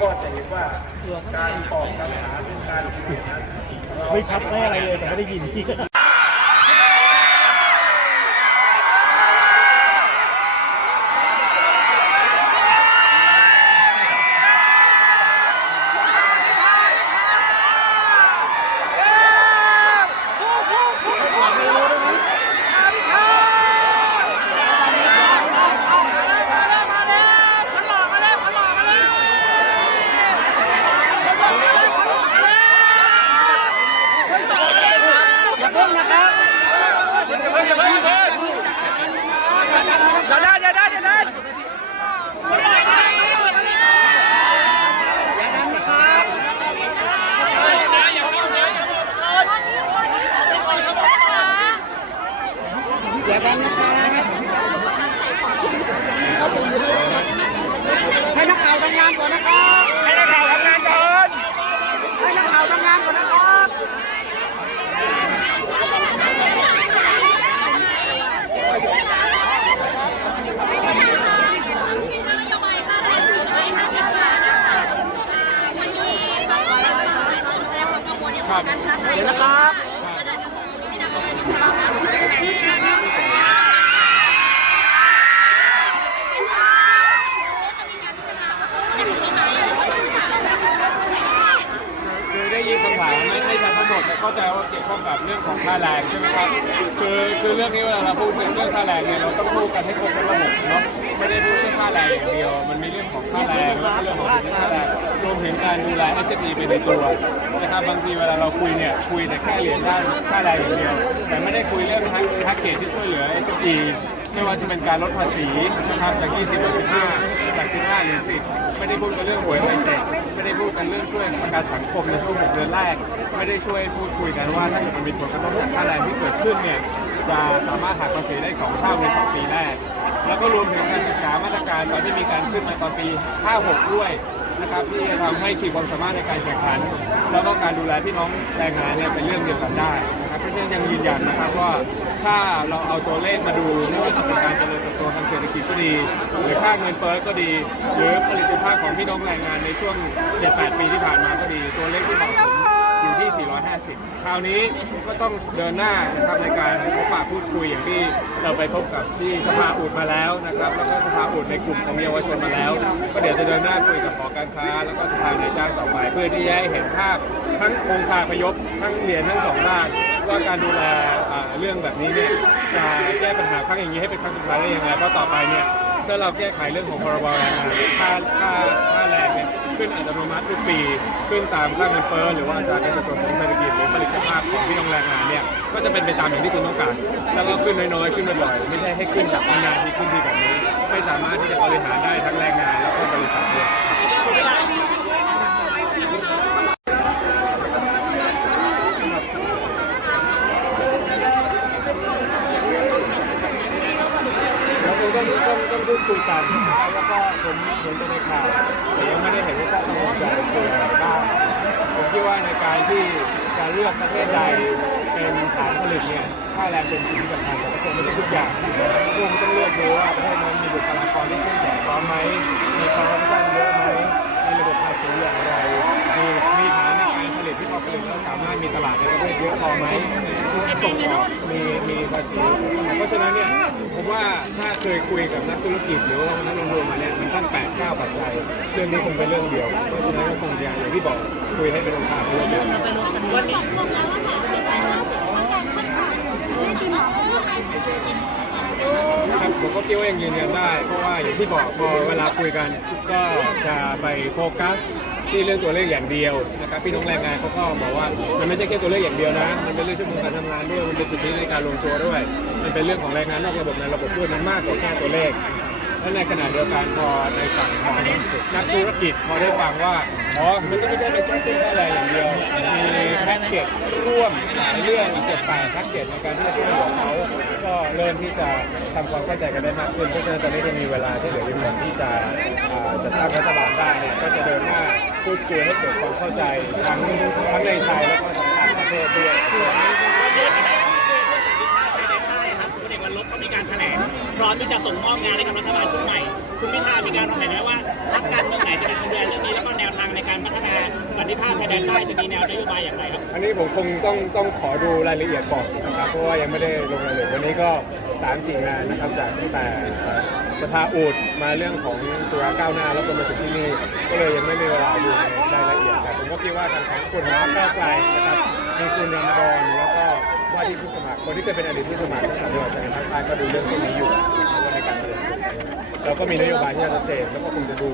ก็จะเห็นว่าการตอบคำถามเรื่องการเขียนนั้น ไม่ชัดไม่อะไรเลยแต่ไม่ได้ยิน ที่ให้นักข่าวทำงานก่อนนะครับ ให้นักข่าวทำงานก่อน ให้นักข่าวทำงานก่อนนะครับ นโยบายค่าแรง450บาทนะคะวันนี้บางคนแสดงความกังวลเกี่ยวกับการค้าขาย เดี๋ยวนะครับ ก็จะส่งให้นักการเมืองชาวนา คือได้ยินคำถามไม่ไม่ชัดทั้งหมดแต่ เข้าใจว่าเกี่ยวข้องกับเรื่องของค่าแรงใช่ไหมครับคือคือเรื่องนี้เวลาเราพูดเรื่องค่าแรงเนี่ยเราต้องพูดกันให้ครบทั้งระบบเนาะไม่ได้พูดแค่ค่าแรงอย่างเดียว มันมีเรื่องของค่าแรงแล้วก็เรื่องของท่าแรงรวมถึงการดูแล s อ p ไปในตัวนะครับบางทีเวลาเราคุยเนี่ยคุยแต่แค่เหรียญด้านค่าแรงอย่างเดียวแต่ไม่ได้คุยเรื่องแพ็กเกจที่ช่วยเหลือ s อ p ไม่ว่าจะเป็นการลดภาษีนะครับจาก 20เป็น15จาก 15เหรือ10 ไม่ได้พูดกันเรื่องหวยใบเสร็จไม่ได้พูดกันเรื่องช่วยประกันสังคมในช่วงหกเดือนแรก ไม่ได้ช่วยพูดคุยกันว่าถ้าเกิดมันมีผลกระทบจากค่าแรงที่เกิดขึ้นเนี่ยจะสามารถหักภาษีได้สองเท่าในสองปีแรกแล้วก็รวมถึงการศึกษามาตรการตอนที่มีการขึ้นมาตอนปี 56 ด้วยนะครับที่จะทำให้ขีดความสามารถในการแข่งขัน แล้วก็การดูแลพี่น้องแรงงานเนี่ยเป็นเรื่องเดียวกันได้นะครับเพราะฉะนั้นยังยืนยันนะครับว่าถ้าเราเอาตัวเลขมาดูไม่ว่าจะเป็นการเจริญเติบโตทางเศรษฐกิจก็ดี หรือค่าเงินเฟ้อก็ดี หรือผลิตภาพของพี่น้องแรงงานในช่วง 7-8 ปีที่ผ่านมาก็ดีตัวเลขที่เหมาะสม ที่ 450 คราวนี้ก็ต้องเดินหน้านะครับในการพบปะพูดคุยอย่างที่เราไปพบกับที่สภาอูดมาแล้วนะครับแล้วก็สภาอูดในกลุ่มของเยาวชนมาแล้ว ก็เดี๋ยวจะเดินหน้าคุยกับหอการค้า แล้วก็สภานจ้างต่อไป เพื่อที่จะให้เห็นภาพทั้งองค์คารพยพทั้งเหรียญทั้งสองด้านว่าการดูแลเรื่องแบบนี้เนี่ยจะแก้ปัญหาครั้งอย่างนี้ให้เป็นครั้งสุดท้ายได้ยังไงเพราะต่อไปเนี่ยถ้าเราแก้ไขเรื่องของพรบแรงงานค่าค่าค่าแรง ขึ้นอัตโนมัติทุกปี ขึ้นตามค่าเงินเฟ้อหรือว่าอัตราการเติบโตของเศรษฐกิจหรือผลิตภาพของพี่น้องแรงงานเนี่ยก็จะเป็นไปตามอย่างที่คุณต้องการ แล้วก็ขึ้นน้อยๆขึ้นบ่อยๆไม่ใช่ให้ขึ้นแบบนานที่ขึ้นที่แบบนี้ ไม่สามารถที่จะบริหารได้ทั้งแรงงานแล้วก็บริษัทด้วยต้องต้องต้องพูดคุยกันแล้วก็ผมเห็นแต่ในข่าว ต้องมีการคุยอะไรบ้างผมคิดว่าในการที่จะเลือกประเทศใดเป็นฐานผลิตเนี่ยค่าแรงเป็นสิ่งสำคัญแต่ก็คงไม่ใช่ทุกอย่างคงต้องเลือกดูว่าประเทศนั้นมีบุคลากรที่เข้มแข็งพร้อมไหมมีคอร์รัปชันเยอะไหมมีระบบภาษีอย่างไรมีมีฐานในการผลิตที่พอผลิตแล้วสามารถมีตลาดในประเทศเยอะพอไหม ส่งออกมีมีภาษีเพราะฉะนั้นเนี่ยผมว่าถ้าเคยคุยกับนักธุรกิจหรือว่านักลงทุนมาเนี่ยมันตั้งแปดเก้าปัจจัยเรื่องนี้คงเป็นเรื่องเดียวเพราะฉะนั้นก็คงจะอย่างที่บอกคุยให้เป็นองค์การเรื่องเดียวครับผมก็คิดว่ายังยืนยันได้ เพราะว่าอย่างที่บอกพอเวลาคุยกันก็จะไปโฟกัส ที่เรื่องตัวเลขอย่างเดียวนะครับพี่น้องแรงงานเขาก็บอกว่ามันไม่ใช่แค่ตัวเลขอย่างเดียวนะ มันเป็นเรื่องชั่วโมงการทำงานด้วยมันเป็นสิทธิในการลงตัวด้วย มันเป็นเรื่องของแรงงานนอกระบบในระบบด้วยมันมากกว่าแค่ตัวเลขและในขณะเดียวกันพอในฝั่งของนักธุรกิจพอได้ฟังว่าอ๋อมันก็ไม่ใช่เป็นแค่ขึ้นค่าแรอย่างเดียวมีแพ็กเกจร่วมหลายเรื่องอีกเจ็ดแปดแพ็กเกจในการที่จะช่วยเหลือเขา ก็เริ่มที่จะทำความเข้าใจกันได้มากขึ้น เพราะฉะนั้นตอนนี้จะมีเวลาที่เหลืออยู่เพียงที่จะจะสร้างรัฐบาลได้เนี่ยก็จะเดินหน้าพูดคุยให้เกิดความเข้าใจทั้งทั้งในไทยแล้วก็ทั้งต่างประเทศด้วยพลเอกวันลบเขามีการแถลงพร้อมที่จะส่งมอบงานให้กับรัฐบาลชุดใหม่ คุณพิธามีการวางแผนไหมว่าพรรคการเมืองไหนจะเป็นคนดูแลเรื่องนี้แล้วก็แนวทางในการพัฒนาสันติภาพชายแดนใต้จะมีแนวนโยบายอย่างไรครับอันนี้ผมคงต้องต้องขอดูรายละเอียดก่อนนะครับเพราะว่ายังไม่ได้ลงรายละเอียดวันนี้ก็สามสี่งานนะครับจากตั้งแต่สภาอูดมาเรื่องของสุราก้าวหน้าแล้วก็มาถึงที่นี่ก็เลยยังไม่มีเวลาดูในรายละเอียดแต่ผมก็คิดว่าทางของกลุ่มของพรรคก้าวไกลนะครับมีคุณรามดอนแล้วก็ว่าที่ผู้สมัครคนที่เคยเป็นอดีตผู้สมัครทั้งสามจังหวัดชายแดนภาคใต้ก็ดูเรื่องพวกนี้อยู่ การเมืองเราก็มีนโยบายที่ชัดเจนแล้วก็คงจะดู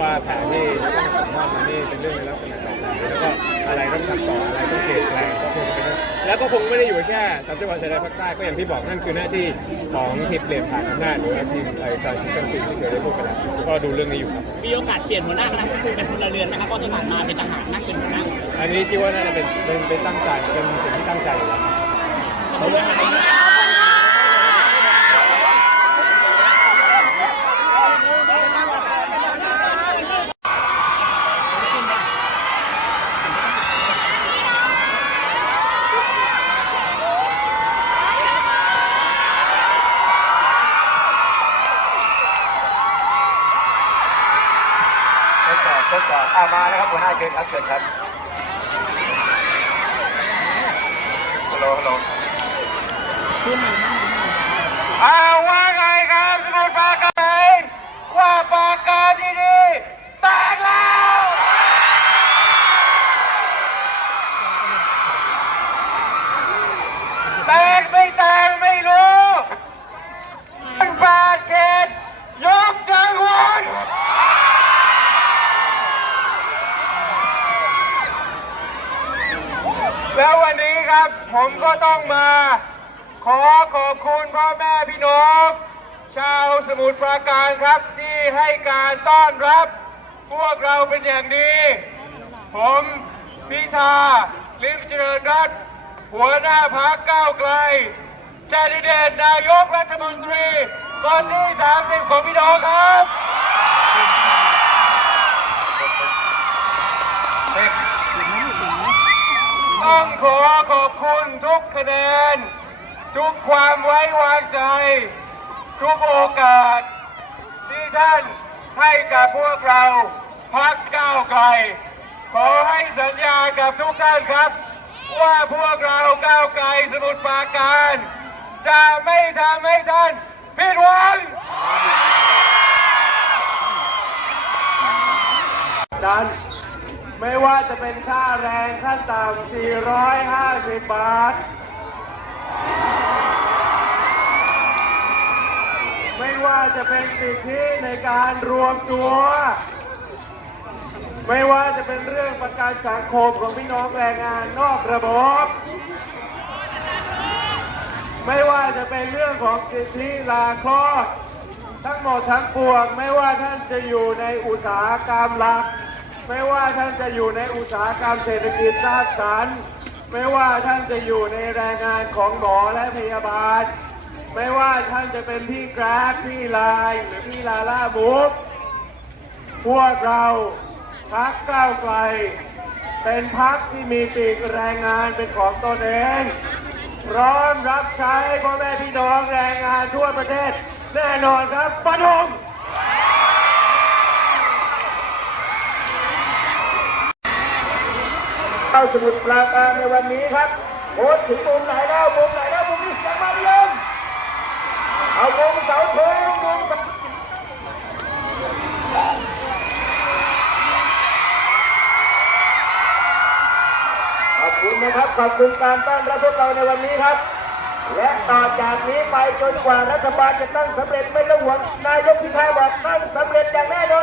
ว่าแผนที่จะต้องส่งมอบมานี่เป็นเรื่องในลักษณะแบบไหนแล้วก็อะไรต้องทำต่ออะไรต้องเปลี่ยนแปลงก็คงจะเป็นเรื่องแล้วก็คงไม่ได้อยู่แค่สามจังหวัดชายแดนภาคใต้ก็อย่างที่บอกนั่นคือหน้าที่ของทีมเปลี่ยนผ่านอำนาจหรือว่าทีมไอ้ทรานซิชั่นซีที่เคยได้พูดไปแล้วก็ดูเรื่องนี้อยู่ครับมีโอกาสเปลี่ยนหัวหน้าคณะผู้คุมเป็นพลเรือนไหมครับเพราะที่ผ่านมาเป็นทหารนั่งเป็นหัวหน้าอันนี้คิดว่าน่าจะเป็นเป็นเป็นตั้งใจเป็นสิ่งที่ตั้งใจอยู่แล้วครับ ท ดสอบทดสอบอ่ามาแล้วครับหัวหน้าเชิญครับเชิญครับฮัลโหลฮัลโหล ผมก็ต้องมา ขอขอบคุณพ่อแม่พี่น้อง ชาวสมุทรปราการครับที่ให้การต้อนรับ พวกเราเป็นอย่างดีผมพิธาลิมเจริญรัตน์หัวหน้าพักก้าวไกลแคนดิเดตนายกรัฐมนตรีคนที่ 30 ของพี่น้องครับ ต้องขอขอบคุณทุกคะแนน ทุกความไว้วางใจ ทุกโอกาส ที่ท่านให้กับพวกเราพักก้าวไกล ขอให้สัญญากับทุกท่านครับ ว่าพวกเราก้าวไกลสมุทรปราการ จะไม่ทำให้ท่านผิดหวังดัน ไม่ว่าจะเป็นค่าแรงขั้นต่ำ450 บาท ไม่ว่าจะเป็นสิทธิในการรวมตัว ไม่ว่าจะเป็นเรื่องประกันสังคมของพี่น้องแรงงานนอกระบบไม่ว่าจะเป็นเรื่องของสิทธิลาคลอดทั้งหมดทั้งปวง ไม่ว่าท่านจะอยู่ในอุตสาหกรรมหลัก ไม่ว่าท่านจะอยู่ในอุตสาหกรรมเศรษฐกิจสร้างสรรค์ ไม่ว่าท่านจะอยู่ในแรงงานของหมอและพยาบาล ไม่ว่าท่านจะเป็นพี่กราฟพี่ไลน์หรือพี่ลาล่าบุ๊กพวกเราพักก้าวไกลเป็นพักที่มีปีกแรงงานเป็นของตนเองพร้อมรับใช้พ่อแม่พี่น้องแรงงานทั่วประเทศ แน่นอนครับปฐมาสมุดปราการในวันนี้ครับโพสต์ถึงมุมไหนแล้วมุมไหนแล้วมุมนี้เสียงมาหรือยเอามุมเสาธงมุมเสาขอบคุณนะครับขอบคุณการต้อนรับพวกเราในวันนี้ครับ และต่อจากนี้ไปจนกว่ารัฐบาลจะตั้งสำเร็จไม่ต้องห่วงนายกพิธาบอกตั้งสำเร็จอย่างแน่น